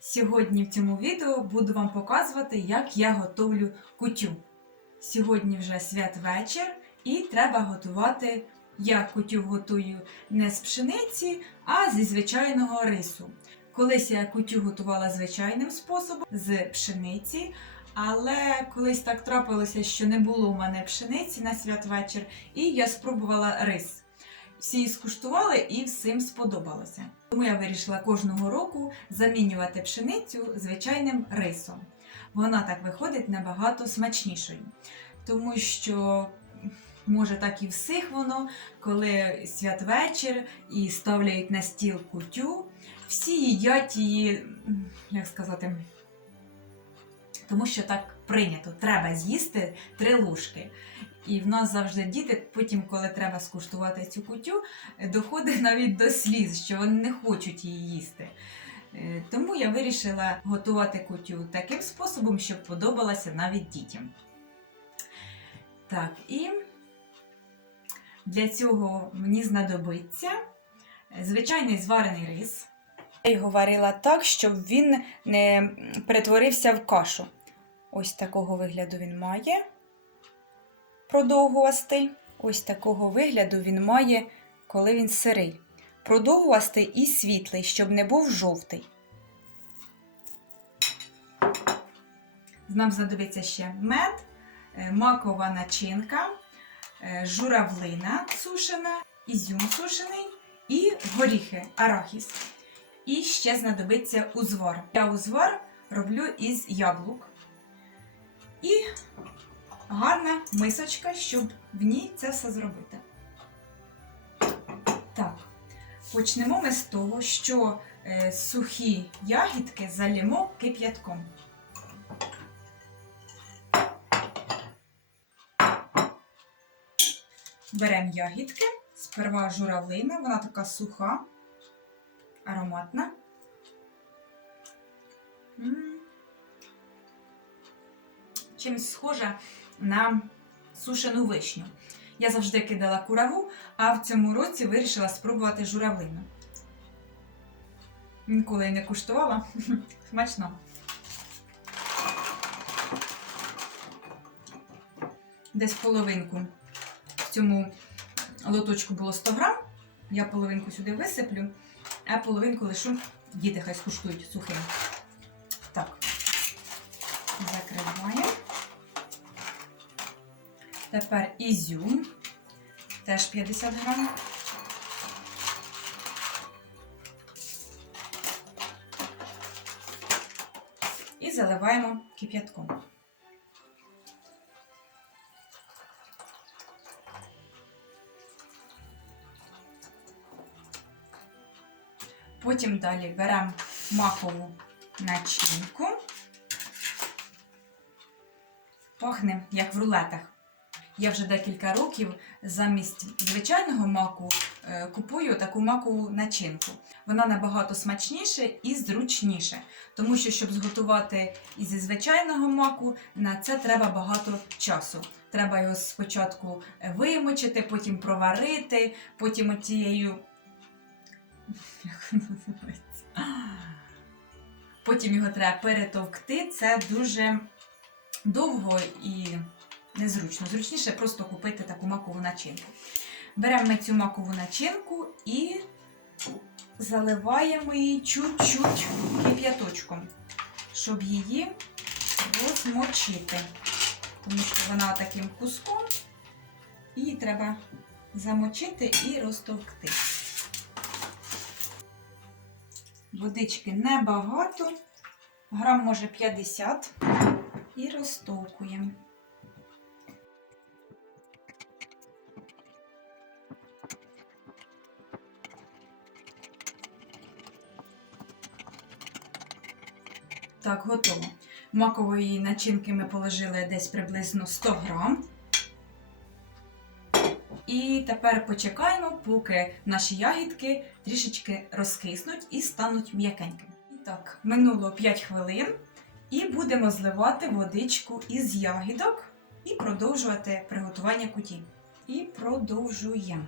Сьогодні в цьому відео буду вам показувати, як я готовлю кутю. Сьогодні вже святвечір і треба готувати. Я кутю готую не з пшениці, а зі звичайного рису. Колись я кутю готувала звичайним способом з пшениці, але колись так трапилося, що не було у мене пшениці на святвечір, і я спробувала рис. Всі скуштували і всім сподобалося. Тому я вирішила кожного року замінювати пшеницю звичайним рисом. Вона так виходить набагато смачнішою. Тому що, може, так і всіх воно, коли святвечір і ставляють на стіл кутю, всі їдять її, як сказати, тому що так прийнято. Треба з'їсти три ложки. І в нас завжди діти, потім, коли треба скуштувати цю кутю, доходить навіть до сліз, що вони не хочуть її їсти. Е, Тому я вирішила готувати кутю таким способом, щоб подобалося навіть дітям. Так, і для цього мені знадобиться звичайний зварений рис. Я його варила так, щоб він не перетворився в кашу. Ось такого вигляду він має продовгувастий. Ось такого вигляду він має, коли він сирий. Продовгувастий і світлий, щоб не був жовтий. Нам знадобиться ще мед, е, макова начинка, е, журавлина сушена, ізюм сушений і горіхи арахіс. І ще знадобиться узвар. Я узвар роблю із яблук. І гарна мисочка, щоб в ній це все зробити. Так, почнемо ми з того, що е, сухі ягідки залімо кип'ятком. Беремо ягідки, сперва журавлина, вона така суха, ароматна. М. Чимось схожа на сушену вишню. Я завжди кидала кураву, а в цьому році вирішила спробувати журавлину. Ніколи не куштувала. Смачно. Десь половинку в цьому лоточку було 100 грам. Я половинку сюди висиплю, а половинку лишу діти хай скуштують сухим. Так, закриваємо. Тепер ізюм, теж 50 грам. І заливаємо кип'ятком. Потім далі беремо макову начинку. Пахне як в рулетах. Я вже декілька років замість звичайного маку е, купую таку макову начинку. Вона набагато смачніша і зручніше, тому що, щоб зготувати із звичайного маку, на це треба багато часу. Треба його спочатку вимочити, потім проварити, потім отією. Потім його треба перетовкти. Це дуже довго і незручно. Зручніше просто купити таку макову начинку. Беремо цю макову начинку і заливаємо її чуть-чуть кип'яточком, щоб її розмочити. Тому що вона таким куском, її треба замочити і розтовкти. Водички небагато, грам може 50 і розтовкуємо. Так, готово. Макової начинки ми положили десь приблизно 100 грам. І тепер почекаємо, поки наші ягідки трішечки розкиснуть і стануть м'якенькими. І так, минуло 5 хвилин. І будемо зливати водичку із ягідок і продовжувати приготування куті. І продовжуємо.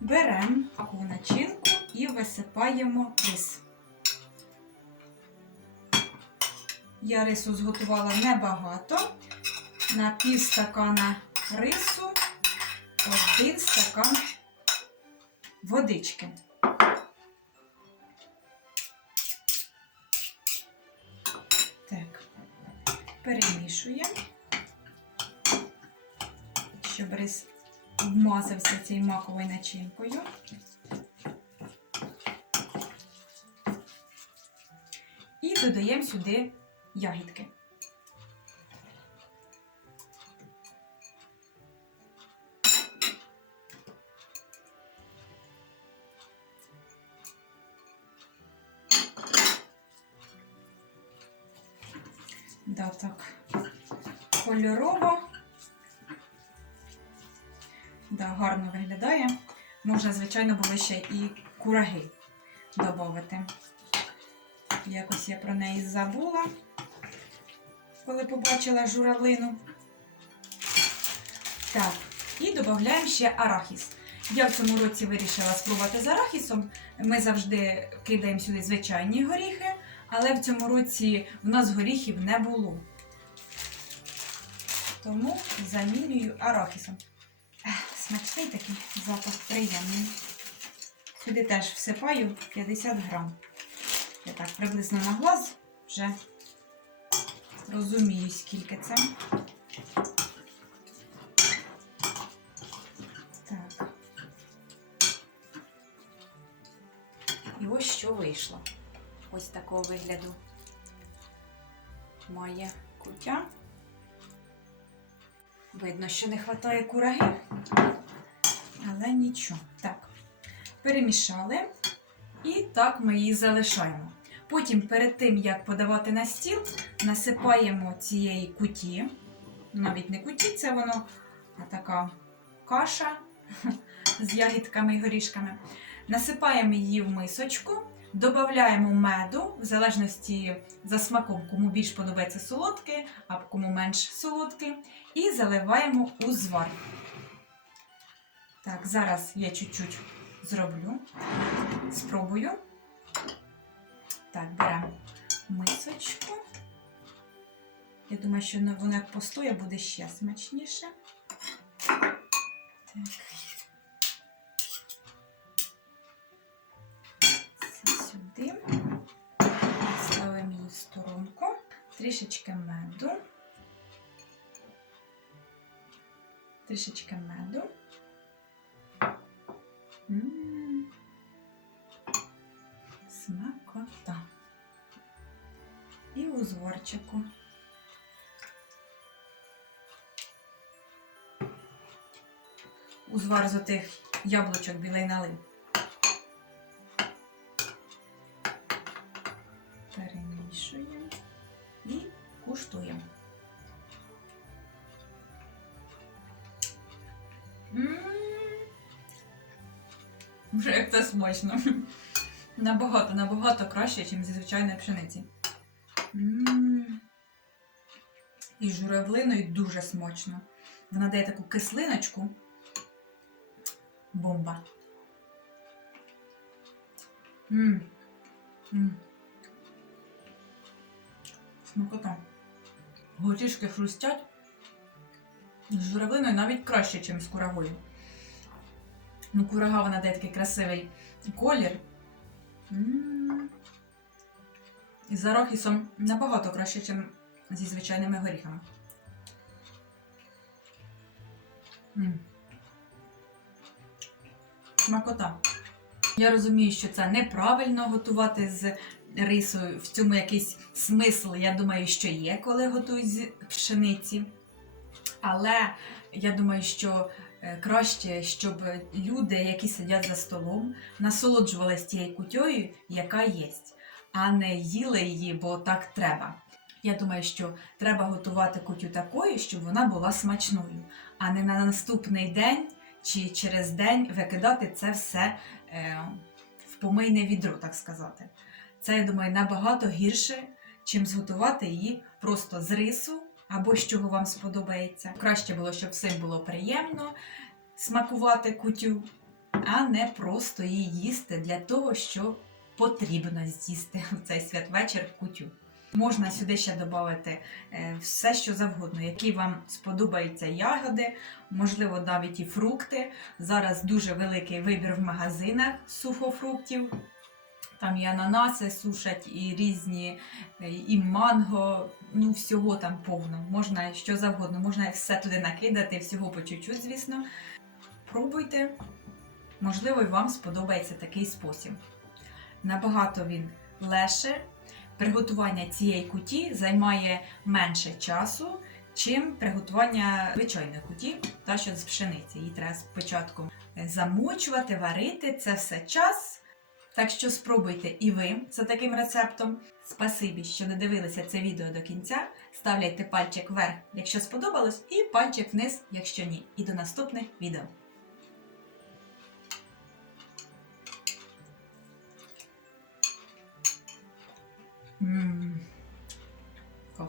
Беремо макову начинку і висипаємо рис. Я рису зготувала небагато. На пів стакана рису один стакан водички. Так, перемішуємо, щоб рис вмазався цією маковою начинкою. І додаємо сюди ягідки. Да, так. Кольорово. Да, гарно виглядає. Можна, звичайно, було ще і кураги додати. Якось я про неї забула, коли побачила журавлину. Так, і додаємо ще арахіс. Я в цьому році вирішила спробувати з арахісом. Ми завжди кидаємо сюди звичайні горіхи, але в цьому році в нас горіхів не було. Тому замінюю арахісом. Ех, Смачний такий запах приємний. Сюди теж всипаю 50 грам. Я так приблизно на глаз вже розумію, скільки це. Так. І ось що вийшло. Ось такого вигляду має кутя. Видно, що не вистачає кураги, але нічого. Так, перемішали. І так ми її залишаємо. Потім, перед тим, як подавати на стіл, насипаємо цієї куті. Навіть не куті, це воно така каша з ягідками і горішками. Насипаємо її в мисочку, додаємо меду, в залежності за смаком, кому більш подобається солодке, а кому менш солодке, і заливаємо у звар. Так, зараз я чуть-чуть зроблю. Спробую. Так, беремо мисочку. Я думаю, що воно як постоє буде ще смачніше. Так. Це сюди. Ставимо її в сторонку. Трішечки меду. Трішечки меду. І у зворчику. Узвар з отих яблучок білий налив. Перемішуємо і куштуємо. Вже як це смачно. Набагато, набагато краще, ніж зі звичайної пшениці. М. І з журавлиною дуже смачно. Вона дає таку кислиночку. Бомба. М. М. Смакота. Горішки хрустять. З журавлиною навіть краще, ніж з курагою. Ну, курага вона дає такий красивий колір. І з арахісом набагато краще, ніж зі звичайними горіхами. М. Смакота. Я розумію, що це неправильно готувати з рисою. В цьому якийсь смисл, я думаю, що є, коли готують з пшениці. Але я думаю, що е, краще, щоб люди, які сидять за столом, насолоджувалися тією кутьою, яка є, а не їли її, бо так треба. Я думаю, що треба готувати кутю такою, щоб вона була смачною, а не на наступний день чи через день викидати це все е, в помийне відро, так сказати. Це, я думаю, набагато гірше, чим зготувати її просто з рису або з чого вам сподобається. Краще було, щоб всім було приємно смакувати кутю, а не просто її їсти для того, що потрібно з'їсти в цей святвечір кутю. Можна сюди ще додати е, все, що завгодно, які вам сподобаються ягоди, можливо, навіть і фрукти. Зараз дуже великий вибір в магазинах сухофруктів. Там і ананаси сушать, і різні, е, і манго, ну всього там повно. Можна що завгодно, можна все туди накидати, всього по чуть-чуть, звісно. Пробуйте, можливо, і вам сподобається такий спосіб. Набагато він легше. Приготування цієї куті займає менше часу, чим приготування звичайної куті, та що з пшениці. Її треба спочатку замочувати, варити. Це все час. Так що спробуйте і ви за таким рецептом. Спасибі, що додивилися це відео до кінця. Ставляйте пальчик вверх, якщо сподобалось, і пальчик вниз, якщо ні. І до наступних відео. 嗯，好。